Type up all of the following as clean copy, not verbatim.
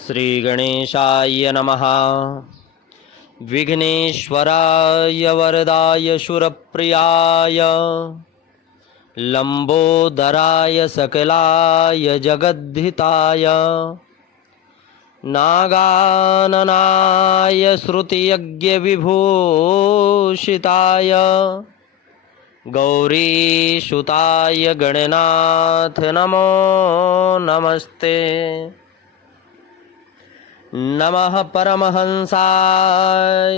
श्रीगणेशाय नमः। विघ्नेश्वराय वरदाय शूरप्रियाय लंबोदराय सकलाय जगद्धिताय नागाननाय श्रुतियज्ञविभूषिताय गौरीसुताय गणनाथ नमो नमस्ते। नमः परमहंसाय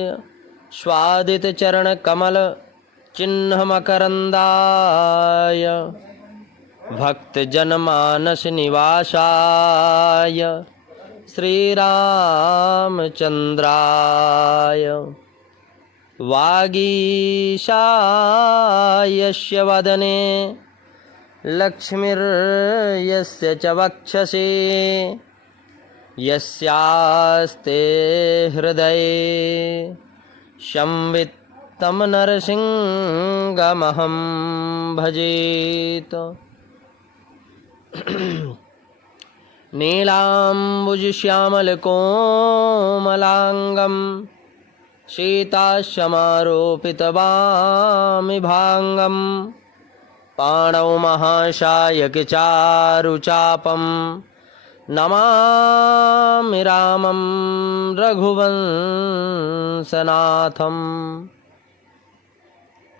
स्वादितचरणकमल चिह्नमकरन्दाय भक्तजनमानस निवासाय श्रीरामचन्द्राय वागीशायस्य वदने लक्ष्मीर्यस्य च वक्षसि यस्यास्ते हृदये संवित् तं नरसिंहमहं भजेत। नीलाम्बुजश्यामलकोमलाङ्गं सीताशमारोपितवामिभाङ्गं पाणौ महाशायकचारुचापं नमामि रामं रघुवंशनाथम्।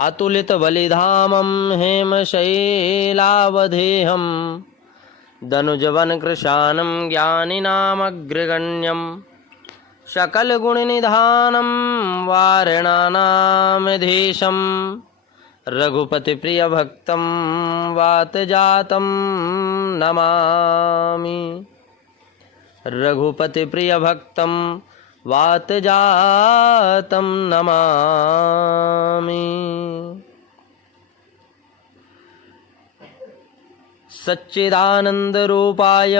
अतुलितबलिधामं हेमशैलावधेहं दनुजवनकृशानं ज्ञानिनामग्रगण्यं सकलगुणनिधानं वारणानामधीशं रघुपतिप्रियभक्तं वातजातं नमामि। रघुपतिप्रियभक्तं वातजातं नमामि। सच्चिदानन्दरूपाय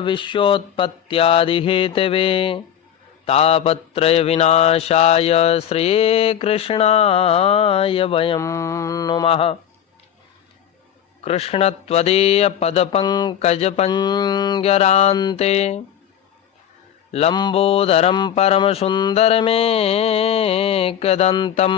विश्वोत्पत्त्यादिहेतवे तापत्रयविनाशाय श्रीकृष्णाय वयं नुमः। कृष्णत्वदीयपदपङ्कजपञ्जरान्ते लंबोदरं परमसुन्दरमेकदन्तं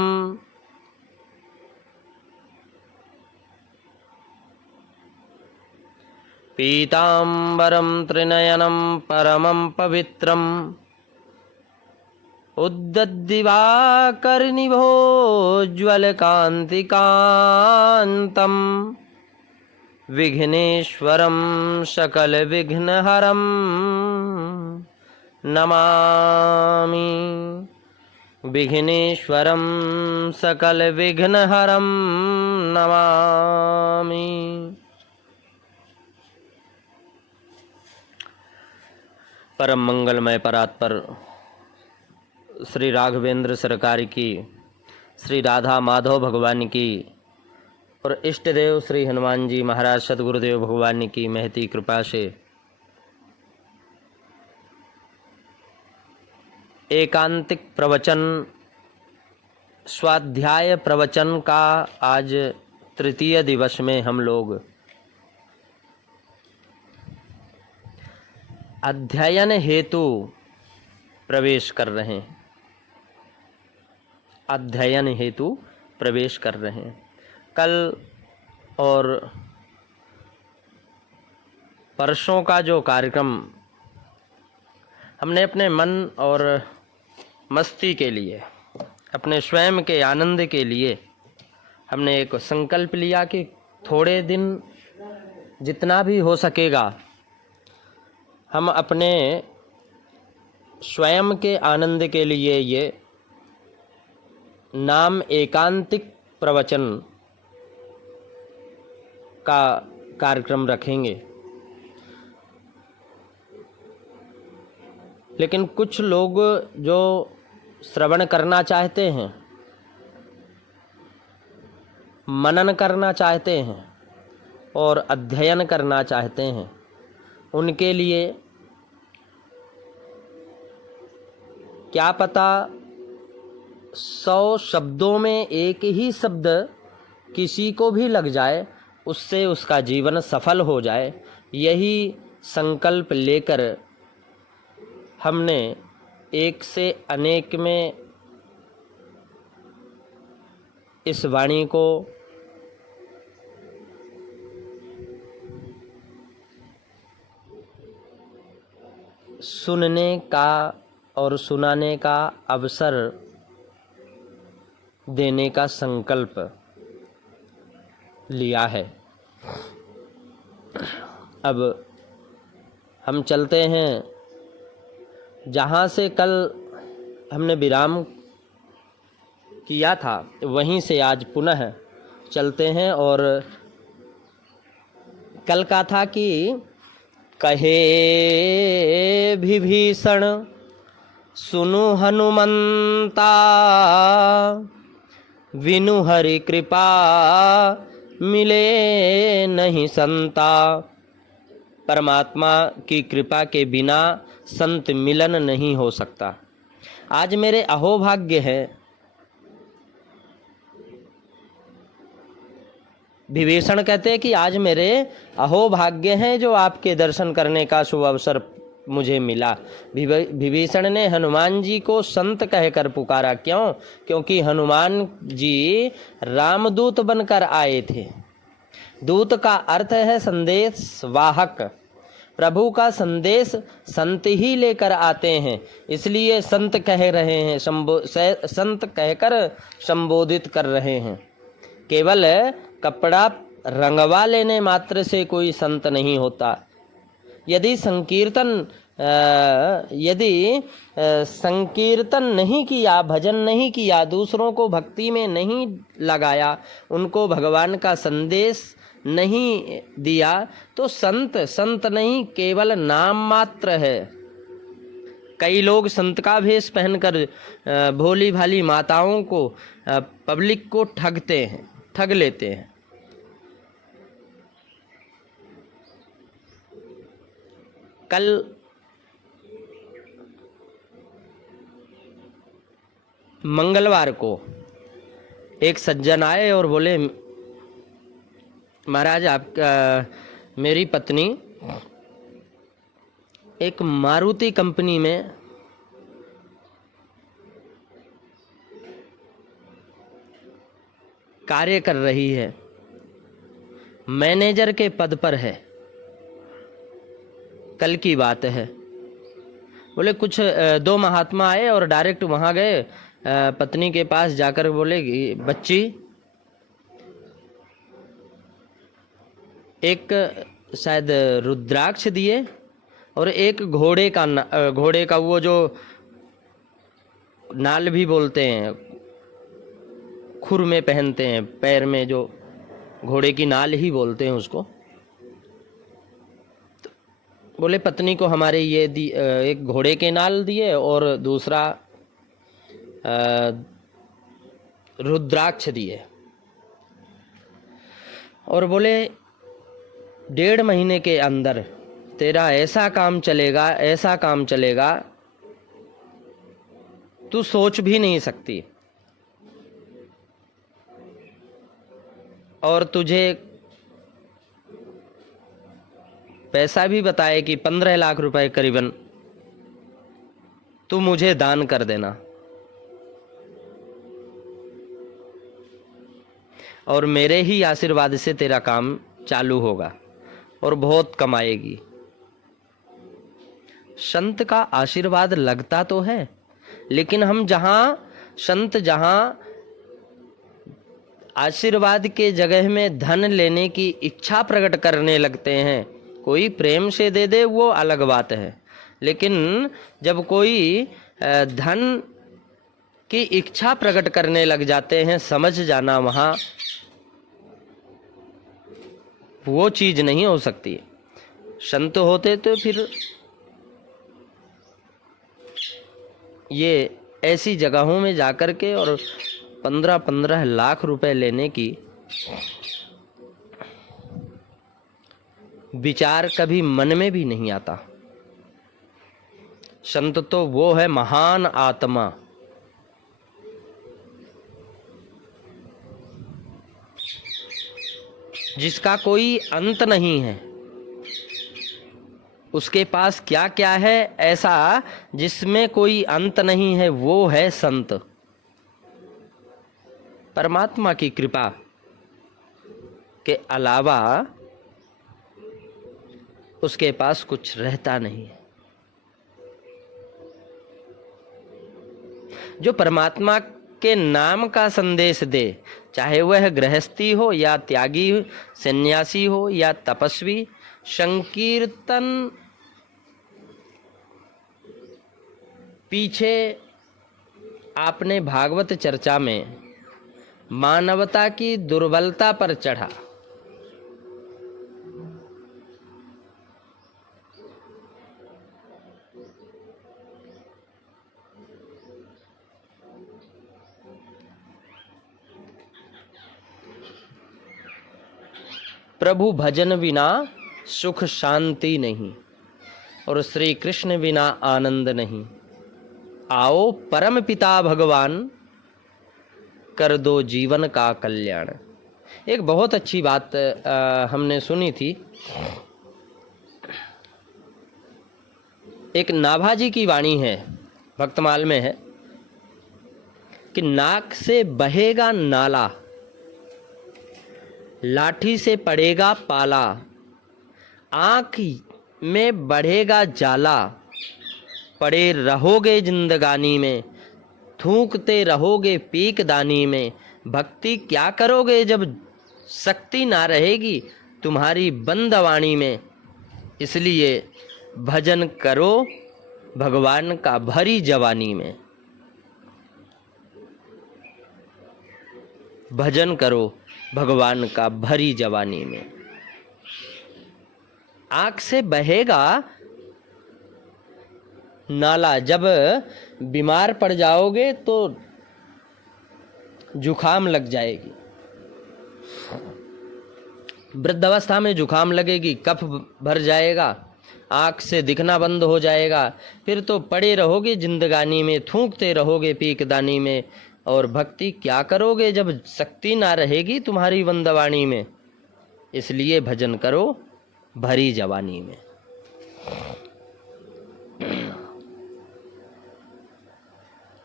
पीताम्बरं त्रिनयनं परमं पवित्रम् उद्दद्दिवाकरनिभोज्ज्वलकान्तिकान्तं विघ्नेश्वरं सकलविघ्नहरं नमामि। विघ्नेश्वरं सकलविघ्नहरं नमामि। परम मंगलमय परात्पर श्री राघवेंद्र सरकार की, श्री राधा माधव भगवान की और इष्ट देव श्री हनुमान जी महाराज सदगुरुदेव भगवान की महती कृपा से एकांतिक प्रवचन स्वाध्याय प्रवचन का आज तृतीय दिवस में हम लोग अध्ययन हेतु प्रवेश कर रहे हैं। अध्ययन हेतु प्रवेश कर रहे हैं। कल और परसों का जो कार्यक्रम हमने अपने मन और मस्ती के लिए, अपने स्वयं के आनंद के लिए हमने एक संकल्प लिया कि थोड़े दिन जितना भी हो सकेगा हम अपने स्वयं के आनंद के लिए ये नाम एकांतिक प्रवचन का कार्यक्रम रखेंगे। लेकिन कुछ लोग जो श्रवण करना चाहते हैं, मनन करना चाहते हैं और अध्ययन करना चाहते हैं, उनके लिए क्या पता 100 शब्दों में एक ही शब्द किसी को भी लग जाए, उससे उसका जीवन सफल हो जाए। यही संकल्प लेकर हमने एक से अनेक में इस वाणी को सुनने का और सुनाने का अवसर देने का संकल्प लिया है। अब हम चलते हैं जहाँ से कल हमने विराम किया था, वहीं से आज पुनः चलते हैं। और कल का था कि कहे विभीषण सुनु हनुमंता, विनु हरि कृपा मिले नहीं संता। परमात्मा की कृपा के बिना संत मिलन नहीं हो सकता। आज मेरे अहोभाग्य है, विभीषण कहते हैं कि आज मेरे अहोभाग्य हैं जो आपके दर्शन करने का शुभ अवसर मुझे मिला। विभीषण ने हनुमान जी को संत कहकर पुकारा। क्यों? क्योंकि हनुमान जी रामदूत बनकर आए थे। दूत का अर्थ है संदेश वाहक। प्रभु का संदेश संत ही लेकर आते हैं, इसलिए संत कह रहे हैं, संत कहकर संबोधित कर रहे हैं। केवल कपड़ा रंगवा लेने मात्र से कोई संत नहीं होता। यदि संकीर्तन नहीं किया, भजन नहीं किया, दूसरों को भक्ति में नहीं लगाया, उनको भगवान का संदेश नहीं दिया, तो संत नहीं, केवल नाम मात्र है। कई लोग संत का भेष पहनकर भोली भाली माताओं को, पब्लिक को ठग लेते हैं। कल मंगलवार को एक सज्जन आए और बोले, महाराज आपका, मेरी पत्नी एक मारुति कंपनी में कार्य कर रही है, मैनेजर के पद पर है। कल की बात है। बोले कुछ दो महात्मा आए और डायरेक्ट वहाँ गए, पत्नी के पास जाकर बोले कि बच्ची, एक शायद रुद्राक्ष दिए और एक घोड़े का वो जो नाल भी बोलते हैं, खुर में पहनते हैं, पैर में जो घोड़े की नाल ही बोलते हैं उसको। तो बोले पत्नी को हमारे ये एक घोड़े के नाल दिए और दूसरा रुद्राक्ष दिए, और बोले 1.5 महीने के अंदर तेरा ऐसा काम चलेगा तू सोच भी नहीं सकती। और तुझे पैसा भी बताए कि 15 लाख रुपए करीबन तू मुझे दान कर देना, और मेरे ही आशीर्वाद से तेरा काम चालू होगा और बहुत कमाएगी। संत का आशीर्वाद लगता तो है, लेकिन हम जहाँ आशीर्वाद के जगह में धन लेने की इच्छा प्रकट करने लगते हैं, कोई प्रेम से दे दे वो अलग बात है, लेकिन जब कोई धन की इच्छा प्रकट करने लग जाते हैं, समझ जाना वहाँ वो चीज नहीं हो सकती। संत होते तो फिर ये ऐसी जगहों में जाकर के और 15-15 लाख रुपए लेने की विचार कभी मन में भी नहीं आता। संत तो वो है महान आत्मा, जिसका कोई अंत नहीं है, उसके पास क्या क्या है ऐसा जिसमें कोई अंत नहीं है, वो है संत। परमात्मा की कृपा के अलावा उसके पास कुछ रहता नहीं है। जो परमात्मा के नाम का संदेश दे, चाहे वह गृहस्थी हो या त्यागी, सन्यासी हो या तपस्वी, संकीर्तन पीछे आपने भागवत चर्चा में मानवता की दुर्बलता पर चढ़ा। प्रभु भजन बिना सुख शांति नहीं, और श्री कृष्ण बिना आनंद नहीं। आओ परम पिता भगवान, कर दो जीवन का कल्याण। एक बहुत अच्छी बात हमने सुनी थी। एक नाभाजी की वाणी है, भक्तमाल में है कि नाक से बहेगा नाला, लाठी से पड़ेगा पाला, आँख में बढ़ेगा जाला, पड़े रहोगे जिंदगानी में, थूकते रहोगे पीक दानी में। भक्ति क्या करोगे जब शक्ति ना रहेगी तुम्हारी बंद वाणी में। इसलिए भजन करो भगवान का भरी जवानी में। भजन करो भगवान का भरी जवानी में। आँख से बहेगा नाला, जब बीमार पड़ जाओगे तो जुखाम लग जाएगी, वृद्धावस्था में जुखाम लगेगी, कफ भर जाएगा, आँख से दिखना बंद हो जाएगा, फिर तो पड़े रहोगे जिंदगानी में, थूकते रहोगे पीकदानी में। और भक्ति क्या करोगे जब शक्ति ना रहेगी तुम्हारी वंदवाणी में। इसलिए भजन करो भरी जवानी में।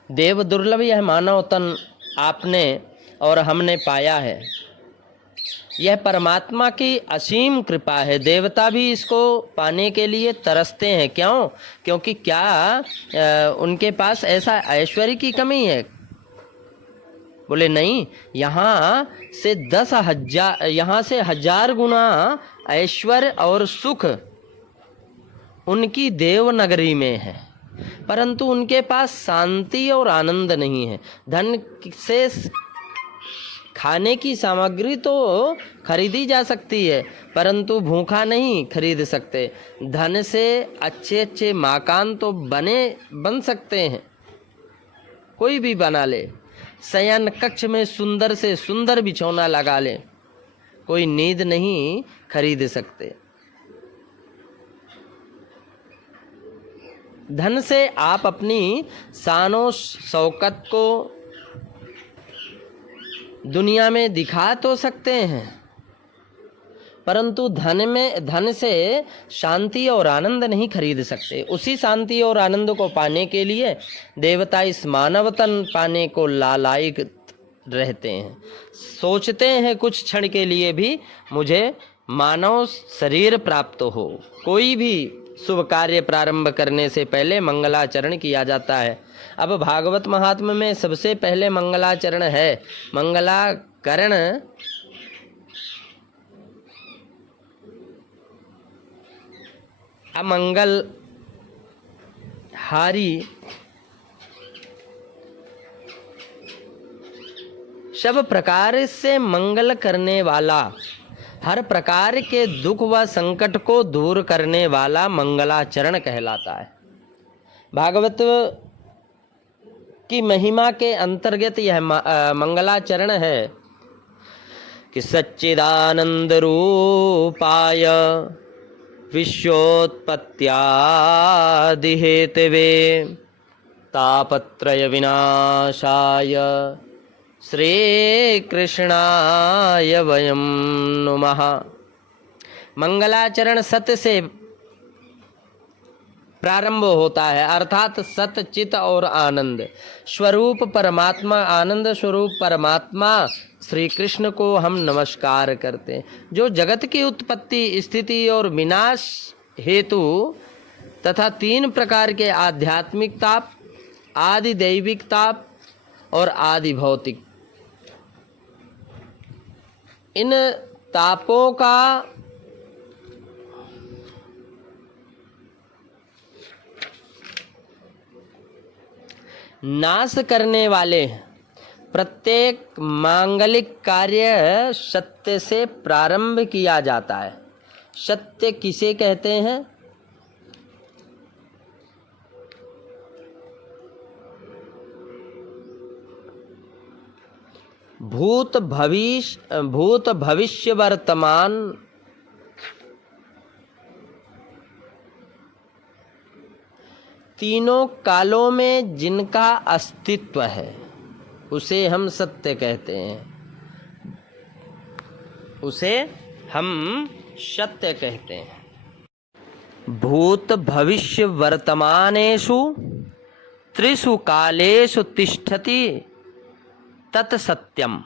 देव दुर्लभ यह मानव तन आपने और हमने पाया है। यह परमात्मा की असीम कृपा है। देवता भी इसको पाने के लिए तरसते हैं। क्यों? क्योंकि क्या उनके पास ऐसा ऐश्वर्य की कमी है? बोले नहीं, यहाँ से 10,000, यहाँ से 1000 गुना ऐश्वर्य और सुख उनकी देवनगरी में है, परंतु उनके पास शांति और आनंद नहीं है। धन से खाने की सामग्री तो खरीदी जा सकती है, परंतु भूखा नहीं खरीद सकते। धन से अच्छे अच्छे मकान तो बन सकते हैं, कोई भी बना ले। शयन कक्ष में सुंदर से सुंदर बिछौना लगा ले, कोई नींद नहीं खरीद सकते। धन से आप अपनी शानो शौकत को दुनिया में दिखा तो सकते हैं, परंतु धन से शांति और आनंद नहीं खरीद सकते। उसी शांति और आनंद को पाने के लिए देवता इस मानव तन पाने को लालायिक रहते हैं। सोचते हैं कुछ क्षण के लिए भी मुझे मानव शरीर प्राप्त हो। कोई भी शुभ कार्य प्रारंभ करने से पहले मंगलाचरण किया जाता है। अब भागवत महात्म्य में सबसे पहले मंगलाचरण है। मंगलाकरण अमंगल हारी सब प्रकार से मंगल करने वाला, हर प्रकार के दुख व संकट को दूर करने वाला मंगलाचरण कहलाता है। भागवत की महिमा के अंतर्गत यह मंगलाचरण है कि सच्चिदानंद रूपाय विश्वोत्पत्त्यादि हेतवे तापत्रय विनाशाय श्री कृष्णाय वयं नुमः। मंगलाचरण सत्य से प्रारंभ होता है, अर्थात सत चित और आनंद स्वरूप परमात्मा, आनंद स्वरूप परमात्मा श्री कृष्ण को हम नमस्कार करते हैं, जो जगत की उत्पत्ति, स्थिति और विनाश हेतु तथा 3 प्रकार के आध्यात्मिक ताप, आदि दैविक ताप और आदि भौतिक, इन तापों का नाश करने वाले प्रत्येक मांगलिक कार्य सत्य से प्रारंभ किया जाता है। सत्य किसे कहते हैं? भूत भविष्य वर्तमान तीनों कालों में जिनका अस्तित्व है उसे हम सत्य कहते हैं, उसे हम सत्य कहते हैं। भूत भविष्य वर्तमानेषु त्रिषु कालेषु तिष्ठति तत्सत्यम,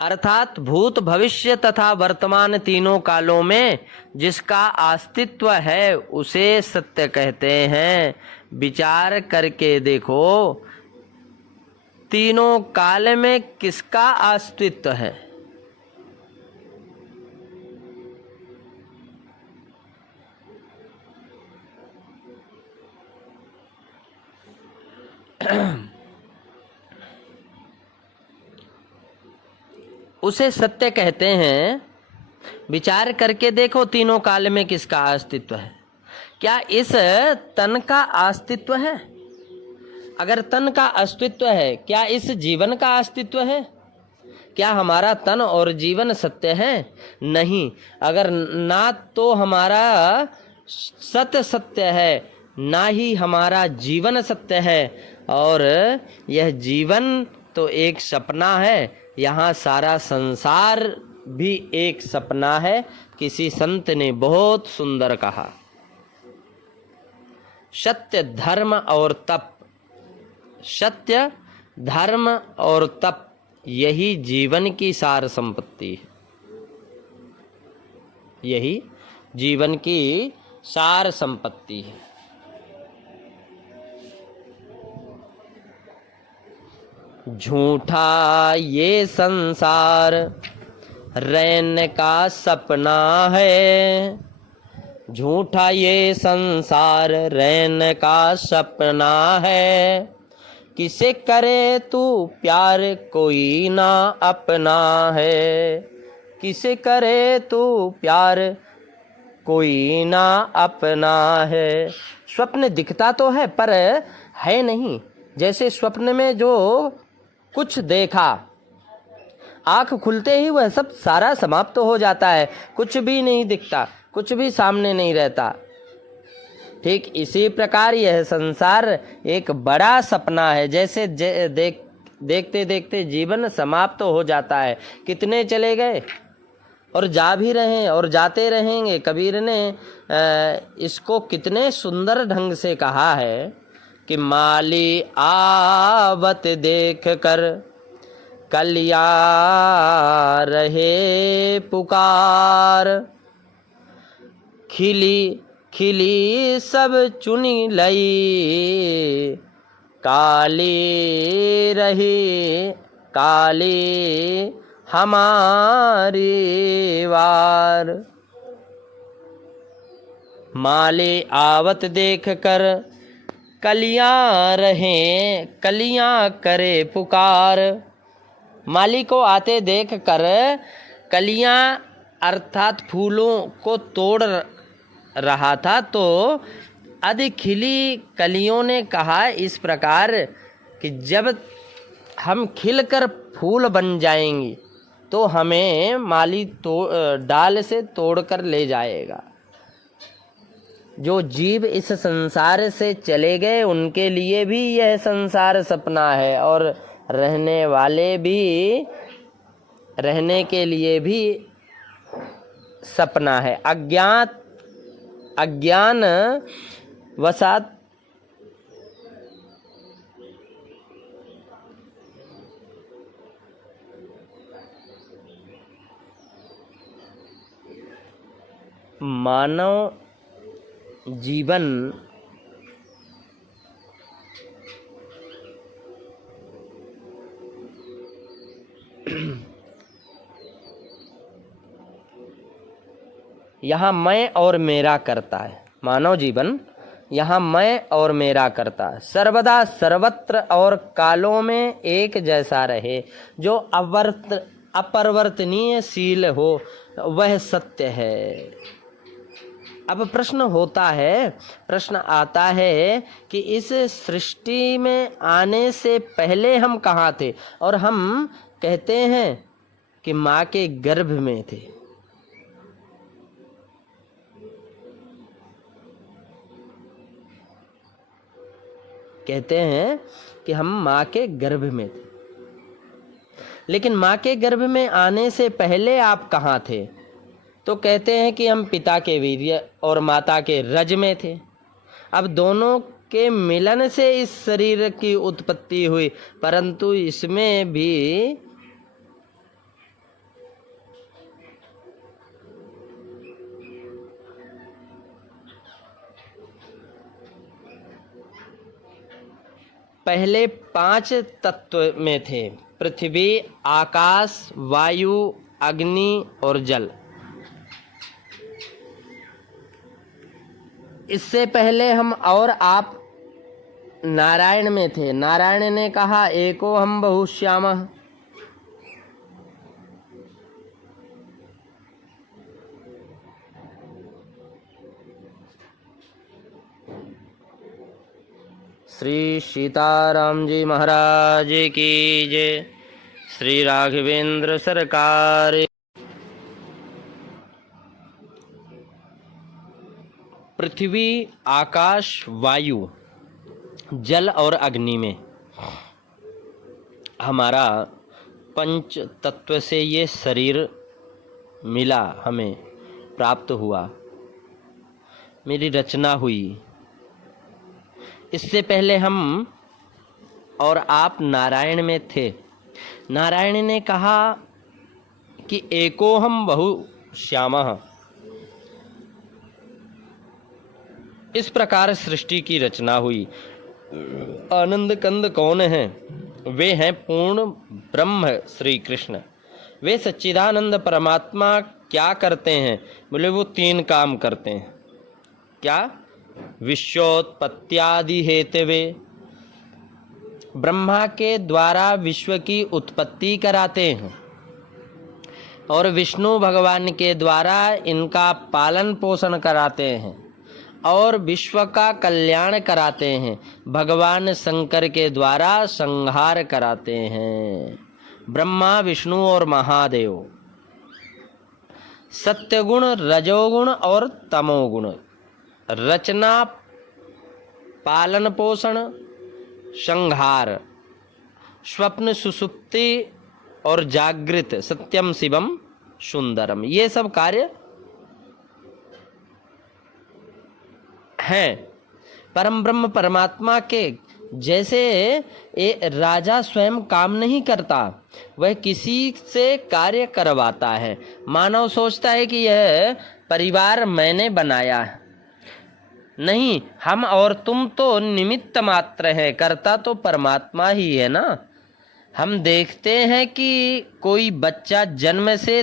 अर्थात भूत भविष्य तथा वर्तमान तीनों कालों में जिसका अस्तित्व है उसे सत्य कहते हैं। विचार करके देखो, तीनों काल में किसका अस्तित्व है? उसे सत्य कहते हैं। विचार करके देखो, तीनों काल में किसका अस्तित्व है? क्या इस तन का अस्तित्व है? अगर तन का अस्तित्व है, क्या इस जीवन का अस्तित्व है? क्या हमारा तन और जीवन सत्य है? नहीं। अगर ना तो हमारा सत्य सत्य है, ना ही हमारा जीवन सत्य है, और यह जीवन तो एक सपना है, यहाँ सारा संसार भी एक सपना है। किसी संत ने बहुत सुंदर कहा, सत्य धर्म और तप, सत्य धर्म और तप यही जीवन की सार संपत्ति है, यही जीवन की सार संपत्ति है। झूठा ये संसार रहने का सपना है, झूठा ये संसार रहने का सपना है। किसे करे तू प्यार कोई ना अपना है, किसे करे तू प्यार कोई ना अपना है। स्वप्न दिखता तो है पर है नहीं। जैसे स्वप्न में जो कुछ देखा, आंख खुलते ही वह सब सारा समाप्त हो जाता है, कुछ भी नहीं दिखता, कुछ भी सामने नहीं रहता। ठीक इसी प्रकार यह संसार एक बड़ा सपना है। जैसे देखते देखते जीवन समाप्त हो जाता है। कितने चले गए और जा भी रहे और जाते रहेंगे। कबीर ने इसको कितने सुंदर ढंग से कहा है कि माली आवत देख कर कलिया रहे पुकार, खिली खिली सब चुनी लई, काली रही काली हमारी वार। माले आवत देख कर कलियां रहें, कलियां करे पुकार। माली को आते देख कर कलियां अर्थात फूलों को तोड़ रहा था, तो आदि खिली कलियों ने कहा इस प्रकार कि जब हम खिलकर फूल बन जाएंगी तो हमें माली डाल से तोड़कर ले जाएगा। जो जीव इस संसार से चले गए उनके लिए भी यह संसार सपना है, और रहने वाले भी रहने के लिए भी सपना है। अज्ञान वसात मानव जीवन यहाँ मैं और मेरा करता है। मानव जीवन यहाँ मैं और मेरा करता है, सर्वदा सर्वत्र और कालों में एक जैसा रहे। जो अपरिवर्तनीय शील हो वह सत्य है। अब प्रश्न आता है कि इस सृष्टि में आने से पहले हम कहाँ थे? और हम कहते हैं कि माँ के गर्भ में थे। कहते हैं कि हम माँ के गर्भ में थे, लेकिन माँ के गर्भ में आने से पहले आप कहाँ थे? तो कहते हैं कि हम पिता के वीर्य और माता के रज में थे। अब दोनों के मिलन से इस शरीर की उत्पत्ति हुई, परंतु इसमें भी पहले 5 तत्व में थे: पृथ्वी, आकाश, वायु, अग्नि और जल। इससे पहले हम और आप नारायण में थे। नारायण ने कहा, एको हम बहुश्यामः। श्री सीताराम जी महाराज की जय। श्री राघवेंद्र सरकार। पृथ्वी, आकाश, वायु, जल और अग्नि में हमारा पंच तत्व से ये शरीर मिला, हमें प्राप्त हुआ, मेरी रचना हुई। इससे पहले हम और आप नारायण में थे। नारायण ने कहा कि एकोहम बहुश्यामः। इस प्रकार सृष्टि की रचना हुई। आनंद कंद कौन है? वे हैं पूर्ण ब्रह्म श्री कृष्ण। वे सच्चिदानंद परमात्मा क्या करते हैं? बोले वो 3 काम करते हैं। क्या? विश्वोत्पत्त्यादि हेतवे, ब्रह्मा के द्वारा विश्व की उत्पत्ति कराते हैं और विष्णु भगवान के द्वारा इनका पालन पोषण कराते हैं और विश्व का कल्याण कराते हैं। भगवान शंकर के द्वारा संहार कराते हैं। ब्रह्मा, विष्णु और महादेव सत्यगुण, रजोगुण और तमोगुण, रचना, पालन पोषण, संहार, स्वप्न, सुषुप्ति और जागृत, सत्यम शिवम सुंदरम, ये सब कार्य हैं। परम ब्रह्म परमात्मा के जैसे राजा स्वयं काम नहीं करता, वह किसी से कार्य करवाता है। मानव सोचता है कि यह परिवार मैंने बनाया है। नहीं, हम और तुम तो निमित्त मात्र हैं, करता तो परमात्मा ही है ना। हम देखते हैं कि कोई बच्चा जन्म से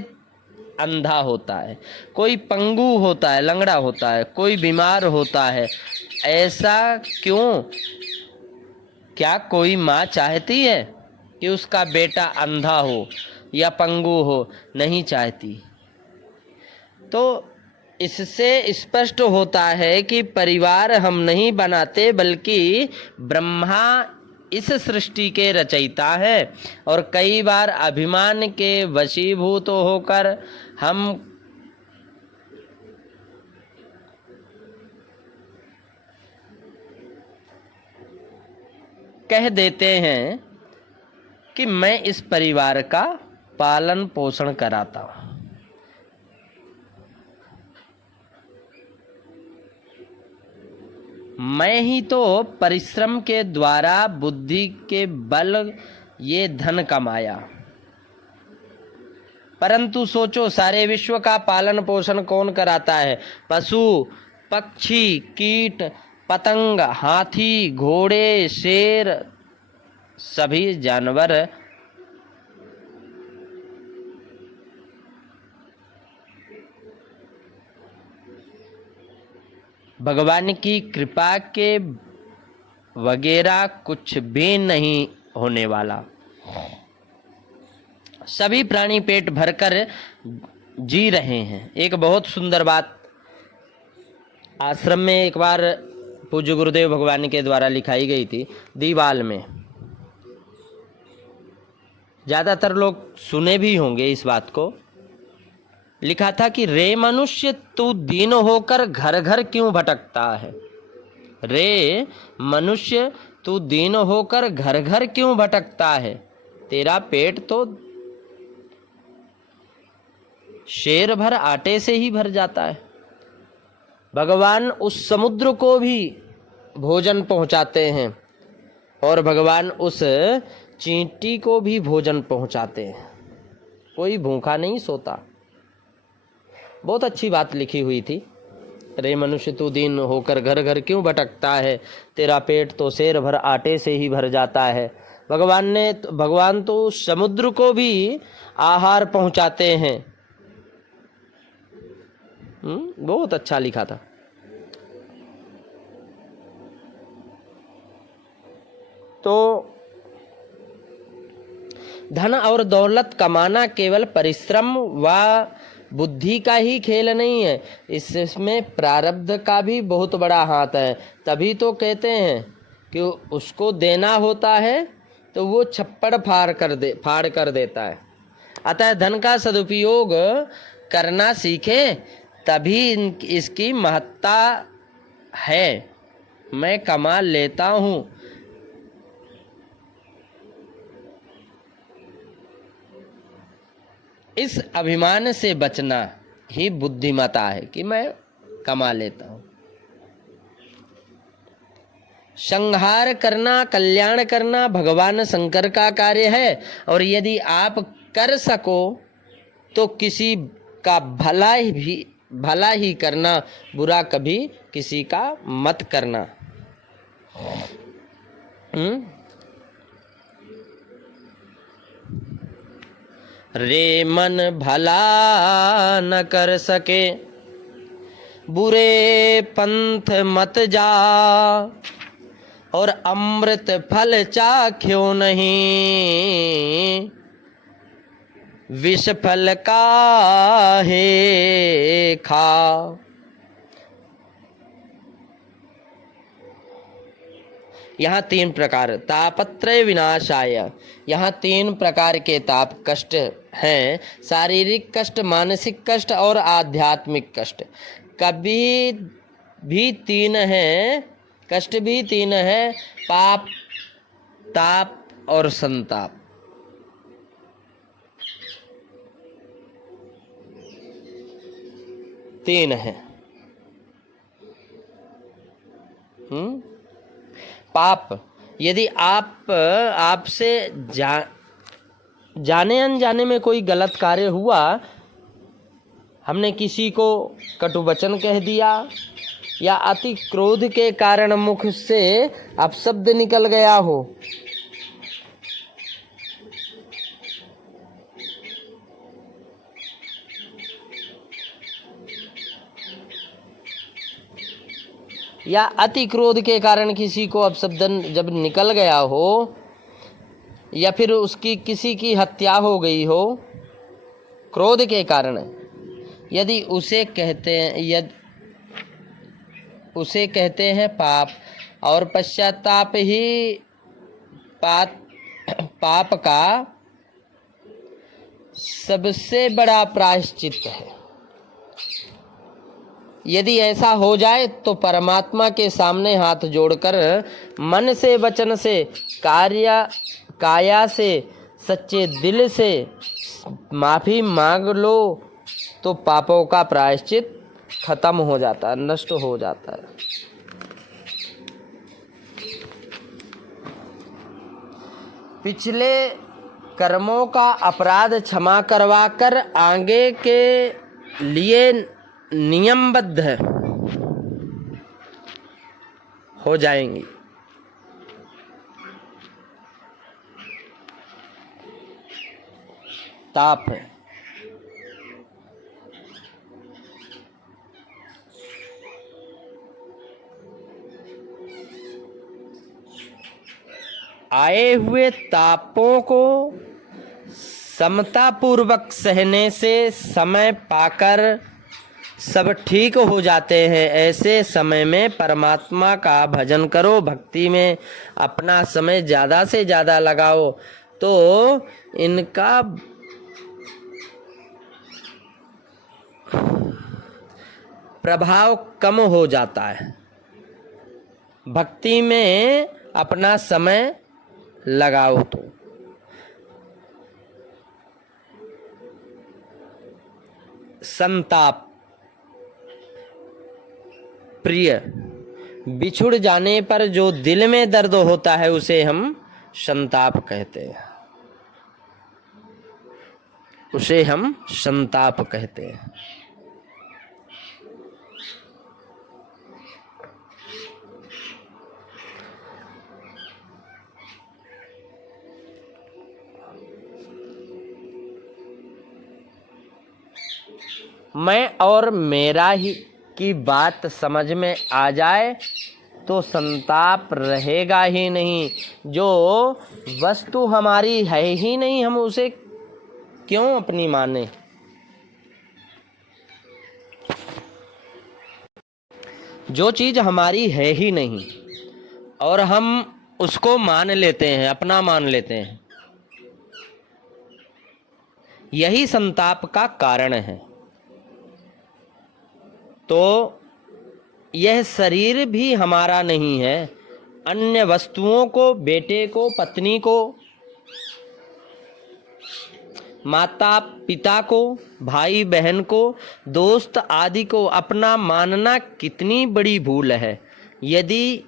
अंधा होता है, कोई पंगु होता है, लंगड़ा होता है, कोई बीमार होता है। ऐसा क्यों? क्या कोई माँ चाहती है कि उसका बेटा अंधा हो या पंगु हो? नहीं चाहती। तो इससे स्पष्ट होता है कि परिवार हम नहीं बनाते, बल्कि ब्रह्मा इस सृष्टि के रचयिता है। और कई बार अभिमान के वशीभूत होकर हम कह देते हैं कि मैं इस परिवार का पालन पोषण कराता हूं। मैं ही तो परिश्रम के द्वारा बुद्धि के बल ये धन कमाया। परंतु सोचो, सारे विश्व का पालन पोषण कौन कराता है? पशु पक्षी, कीट पतंग, हाथी घोड़े शेर, सभी जानवर भगवान की कृपा के वगैरह कुछ भी नहीं होने वाला। सभी प्राणी पेट भरकर जी रहे हैं। एक बहुत सुंदर बात आश्रम में एक बार पूज्य गुरुदेव भगवान के द्वारा लिखाई गई थी दीवाल में। ज़्यादातर लोग सुने भी होंगे इस बात को। लिखा था कि रे मनुष्य तू दीन होकर घर घर क्यों भटकता है? रे मनुष्य तू दीन होकर घर घर क्यों भटकता है? तेरा पेट तो शेर भर आटे से ही भर जाता है। भगवान उस समुद्र को भी भोजन पहुंचाते हैं और भगवान उस चींटी को भी भोजन पहुंचाते हैं। कोई भूखा नहीं सोता। बहुत अच्छी बात लिखी हुई थी। रे मनुष्य तू दीन होकर घर घर क्यों भटकता है? तेरा पेट तो शेर भर आटे से ही भर जाता है। भगवान तो समुद्र को भी आहार पहुंचाते हैं। बहुत अच्छा लिखा था। तो धन और दौलत कमाना केवल परिश्रम व बुद्धि का ही खेल नहीं है, इसमें प्रारब्ध का भी बहुत बड़ा हाथ है। तभी तो कहते हैं कि उसको देना होता है तो वो छप्पड़ फाड़ कर देता है। अतः धन का सदुपयोग करना सीखे, तभी इसकी महत्ता है। मैं कमा लेता हूँ, इस अभिमान से बचना ही बुद्धिमता है कि मैं कमा लेता हूँ। संहार करना, कल्याण करना भगवान शंकर का कार्य है, और यदि आप कर सको तो किसी का भला ही करना, बुरा कभी किसी का मत करना। रे मन भला न कर सके, बुरे पंथ मत जा, और अमृत फल चाख्यो नहीं, विष फल काहे खा। यहाँ 3 प्रकार, तापत्रय विनाशाय। यहाँ 3 प्रकार के ताप कष्ट हैं, शारीरिक कष्ट, मानसिक कष्ट और आध्यात्मिक कष्ट। कभी भी 3 हैं, कष्ट भी 3 है, पाप, ताप और संताप। तीन है। पाप, यदि आपसे जाने अनजाने में कोई गलत कार्य हुआ, हमने किसी को कटु वचन कह दिया या अति क्रोध के कारण मुख से अपशब्द निकल गया हो, या अति क्रोध के कारण किसी को अपशब्द जब निकल गया हो, या फिर उसकी किसी की हत्या हो गई हो क्रोध के कारण, यदि उसे कहते हैं पाप, और पश्चाताप ही पाप का सबसे बड़ा प्रायश्चित है। यदि ऐसा हो जाए तो परमात्मा के सामने हाथ जोड़कर मन से, वचन से, काया से, सच्चे दिल से माफी मांग लो तो पापों का प्रायश्चित खत्म हो जाता है, नष्ट हो जाता है। पिछले कर्मों का अपराध क्षमा करवाकर आगे के लिए नियमबद्ध हो जाएंगी। ताप है। आए हुए तापों को समतापूर्वक सहने से समय पाकर सब ठीक हो जाते हैं। ऐसे समय में परमात्मा का भजन करो, भक्ति में अपना समय ज़्यादा से ज़्यादा लगाओ तो इनका प्रभाव कम हो जाता है। भक्ति में अपना समय लगाओ तो संताप प्रिय, बिछुड़ जाने पर जो दिल में दर्द होता है उसे हम संताप कहते हैं, उसे हम संताप कहते हैं। मैं और मेरा ही की बात समझ में आ जाए तो संताप रहेगा ही नहीं। जो वस्तु हमारी है ही नहीं हम उसे क्यों अपनी माने। जो चीज हमारी है ही नहीं और हम उसको मान लेते हैं, अपना मान लेते हैं, यही संताप का कारण है। तो यह शरीर भी हमारा नहीं है, अन्य वस्तुओं को, बेटे को, पत्नी को, माता पिता को, भाई बहन को, दोस्त आदि को अपना मानना कितनी बड़ी भूल है। यदि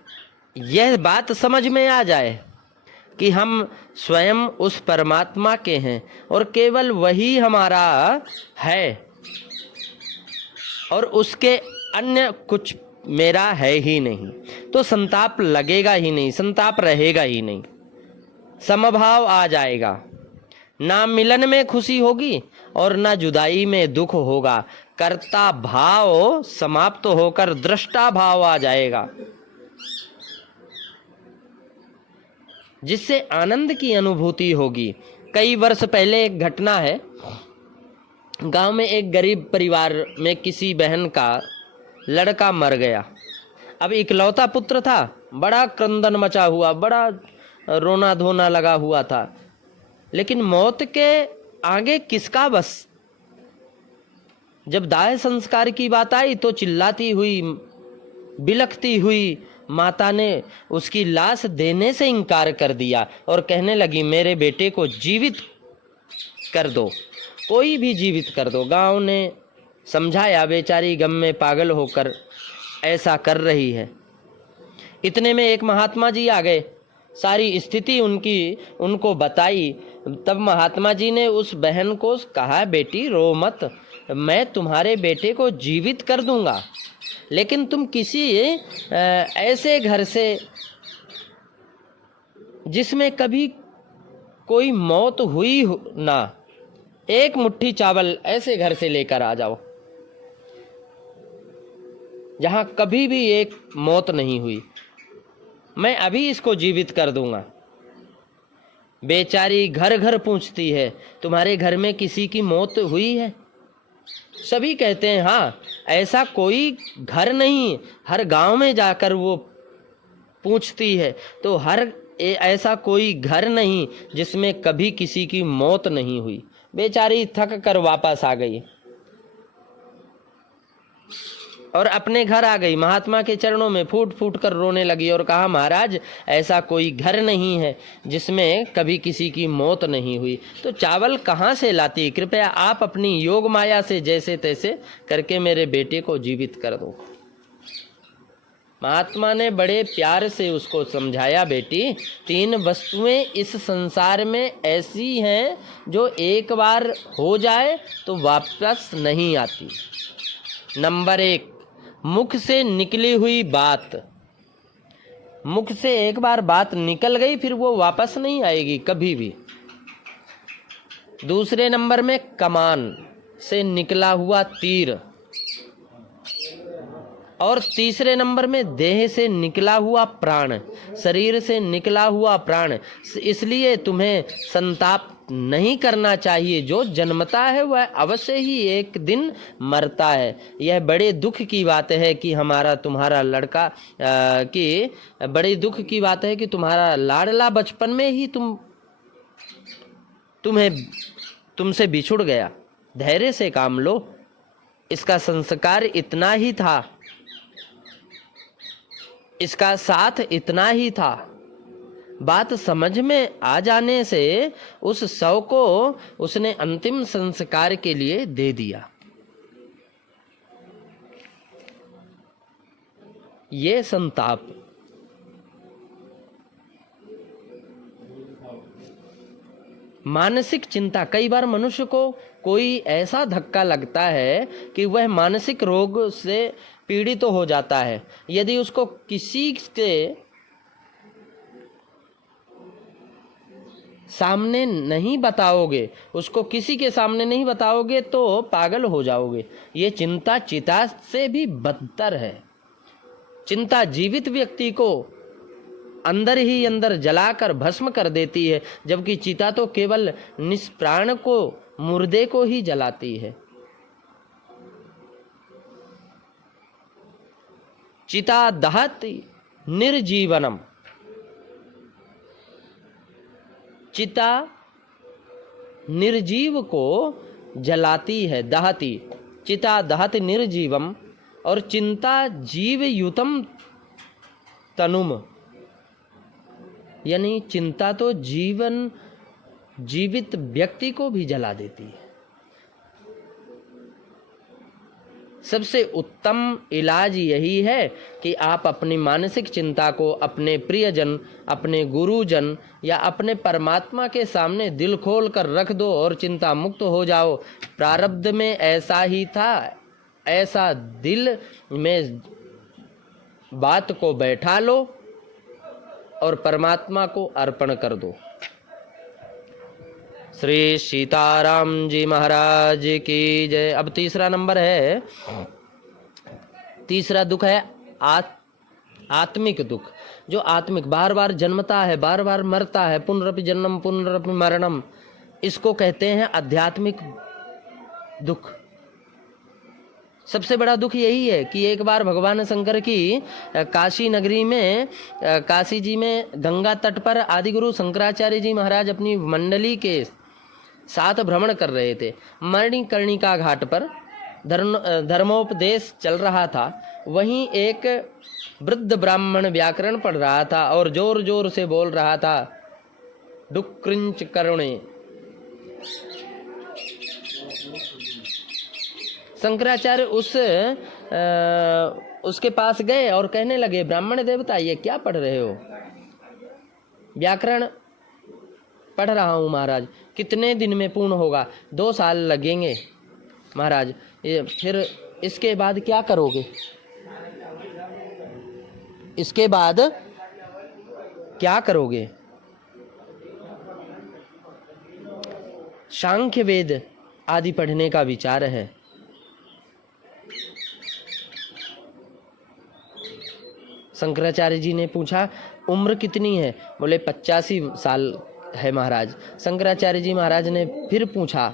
यह बात समझ में आ जाए कि हम स्वयं उस परमात्मा के हैं और केवल वही हमारा है और उसके अन्य कुछ मेरा है ही नहीं, तो संताप लगेगा ही नहीं, संताप रहेगा ही नहीं। समभाव आ जाएगा, ना मिलन में खुशी होगी और ना जुदाई में दुख होगा। कर्ता भाव समाप्त होकर दृष्टा भाव आ जाएगा, जिससे आनंद की अनुभूति होगी। कई वर्ष पहले एक घटना है, गांव में एक गरीब परिवार में किसी बहन का लड़का मर गया। अब इकलौता पुत्र था, बड़ा क्रंदन मचा हुआ, बड़ा रोना धोना लगा हुआ था, लेकिन मौत के आगे किसका बस। जब दाह संस्कार की बात आई तो चिल्लाती हुई, बिलखती हुई माता ने उसकी लाश देने से इनकार कर दिया और कहने लगी मेरे बेटे को जीवित कर दो, कोई भी जीवित कर दो। गांव ने समझाया, बेचारी गम में पागल होकर ऐसा कर रही है। इतने में एक महात्मा जी आ गए, सारी स्थिति उनको बताई। तब महात्मा जी ने उस बहन को कहा, बेटी रो मत, मैं तुम्हारे बेटे को जीवित कर दूंगा, लेकिन तुम किसी ऐसे घर से जिसमें कभी कोई मौत हुई ना, एक मुट्ठी चावल ऐसे घर से लेकर आ जाओ जहां कभी भी एक मौत नहीं हुई, मैं अभी इसको जीवित कर दूंगा। बेचारी घर घर पूछती है, तुम्हारे घर में किसी की मौत हुई है? सभी कहते हैं हाँ, ऐसा कोई घर नहीं। हर गांव में जाकर वो पूछती है तो ऐसा कोई घर नहीं जिसमें कभी किसी की मौत नहीं हुई। बेचारी थक कर वापस आ गई और अपने घर आ गई, महात्मा के चरणों में फूट फूट कर रोने लगी और कहा, महाराज ऐसा कोई घर नहीं है जिसमें कभी किसी की मौत नहीं हुई। तो चावल कहाँ से लाती? कृपया आप अपनी योग माया से जैसे तैसे करके मेरे बेटे को जीवित कर दो। महात्मा ने बड़े प्यार से उसको समझाया, बेटी 3 वस्तुएं इस संसार में ऐसी हैं जो एक बार हो जाए तो वापस नहीं आती। नंबर 1, मुख से निकली हुई बात। मुख से एक बार बात निकल गई फिर वो वापस नहीं आएगी कभी भी। दूसरे नंबर में कमान से निकला हुआ तीर। और तीसरे नंबर में देह से निकला हुआ प्राण, शरीर से निकला हुआ प्राण। इसलिए तुम्हें संताप नहीं करना चाहिए। जो जन्मता है वह अवश्य ही एक दिन मरता है। यह बड़े दुख की बात है कि हमारा तुम्हारा लड़का कि बड़े दुख की बात है कि तुम्हारा लाडला बचपन में ही तुमसे बिछुड़ गया। धैर्य से काम लो। इसका संस्कार इतना ही था, इसका साथ इतना ही था। बात समझ में आ जाने से उस शव को उसने अंतिम संस्कार के लिए दे दिया। ये संताप। मानसिक चिंता। कई बार मनुष्य को कोई ऐसा धक्का लगता है कि वह मानसिक रोग से पीड़ित तो हो जाता है। यदि उसको किसी के सामने नहीं बताओगे, उसको किसी के सामने नहीं बताओगे तो पागल हो जाओगे। ये चिंता चिता से भी बदतर है। चिंता जीवित व्यक्ति को अंदर ही अंदर जलाकर भस्म कर देती है, जबकि चिता तो केवल निष्प्राण को, मुर्दे को ही जलाती है। चिता दहति निर्जीवनम। चिता निर्जीव को जलाती है। दहति, चिता दहति निर्जीवम। और चिंता जीव युतम तनुम, यानी चिंता तो जीवित व्यक्ति को भी जला देती है। सबसे उत्तम इलाज यही है कि आप अपनी मानसिक चिंता को अपने प्रियजन, अपने गुरुजन या अपने परमात्मा के सामने दिल खोल कर रख दो और चिंता मुक्त हो जाओ। प्रारब्ध में ऐसा ही था, ऐसा दिल में बात को बैठा लो और परमात्मा को अर्पण कर दो। श्री सीताराम जी महाराज की जय। अब तीसरा नंबर है, तीसरा दुख है आत्मिक दुख। जो आत्मिक बार बार जन्मता है, बार बार मरता है, पुनरपि जन्म पुनरपि मरणम, इसको कहते हैं आध्यात्मिक दुख। सबसे बड़ा दुख यही है कि एक बार भगवान शंकर की काशी नगरी में, काशी जी में गंगा तट पर आदिगुरु शंकराचार्य जी महाराज अपनी मंडली के साथ भ्रमण कर रहे थे। मणिकर्णिका घाट पर धर्मोपदेश चल रहा था। वहीं एक वृद्ध ब्राह्मण व्याकरण पढ़ रहा था और जोर जोर से बोल रहा था, डुक्रिंच करुणे। शंकराचार्य उसके पास गए और कहने लगे, ब्राह्मण देवता ये क्या पढ़ रहे हो? व्याकरण पढ़ रहा हूँ महाराज। कितने दिन में पूर्ण होगा? 2 साल लगेंगे महाराज। फिर इसके बाद क्या करोगे? इसके बाद क्या करोगे? सांख्य वेद आदि पढ़ने का विचार है। शंकराचार्य जी ने पूछा, उम्र कितनी है? बोले 85 साल है महाराज। शंकराचार्य जी महाराज ने फिर पूछा,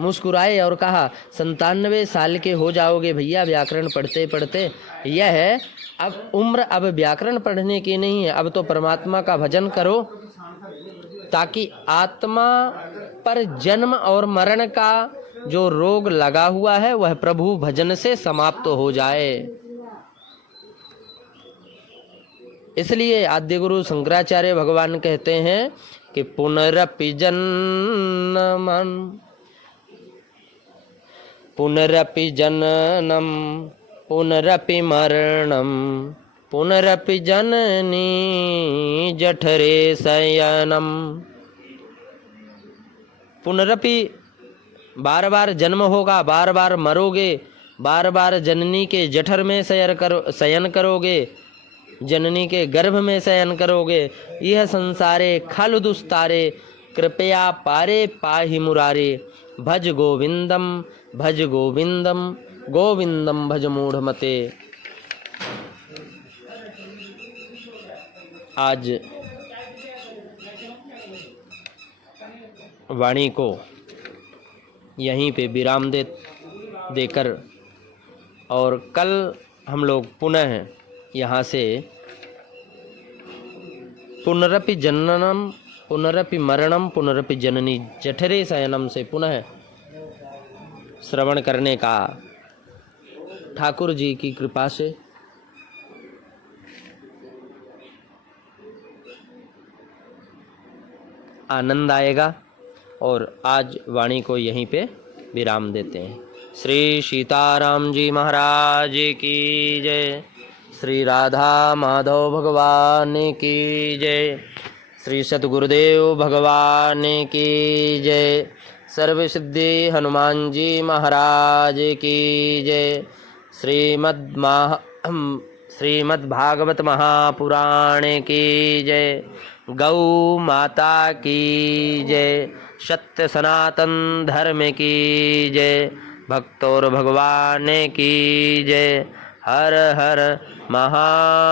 मुस्कुराए और कहा, 97 साल के हो जाओगे भैया व्याकरण पढ़ते पढ़ते। यह है अब उम्र, अब व्याकरण पढ़ने की नहीं है, अब तो परमात्मा का भजन करो ताकि आत्मा पर जन्म और मरण का जो रोग लगा हुआ है वह प्रभु भजन से समाप्त हो जाए। इसलिए आद्य गुरु शंकराचार्य भगवान कहते हैं कि पुनरपि जननम पुनरपि मरणं पुनरपि जननी जठरे शयनम। पुनरपि बार बार जन्म होगा, बार बार मरोगे, बार बार जननी के जठर में शयन करोगे, जननी के गर्भ में शयन करोगे। यह संसारे खल दुस्तारे, कृपया पारे पाहि मुरारे। भज गोविंदम भज गोविंदम, गोविंदम भज मूढ़मते। आज वाणी को यहीं पे विराम देकर और कल हम लोग पुनः यहाँ से पुनरपि जननम पुनरपि मरणम पुनरपि जननी जठरे शयनम से पुनः श्रवण करने का ठाकुर जी की कृपा से आनंद आएगा। और आज वाणी को यहीं पे विराम देते हैं। श्री सीताराम जी महाराज की जय। श्री राधा माधव भगवान की जय। श्री सतगुरुदेव भगवान की जय। सर्वसिद्धि हनुमान जी महाराज की जय। श्रीमद्भागवत महापुराण की जय। गौ माता की जय। सत्य सनातन धर्म की जय। भक्त और भगवान की जय। हर हर महा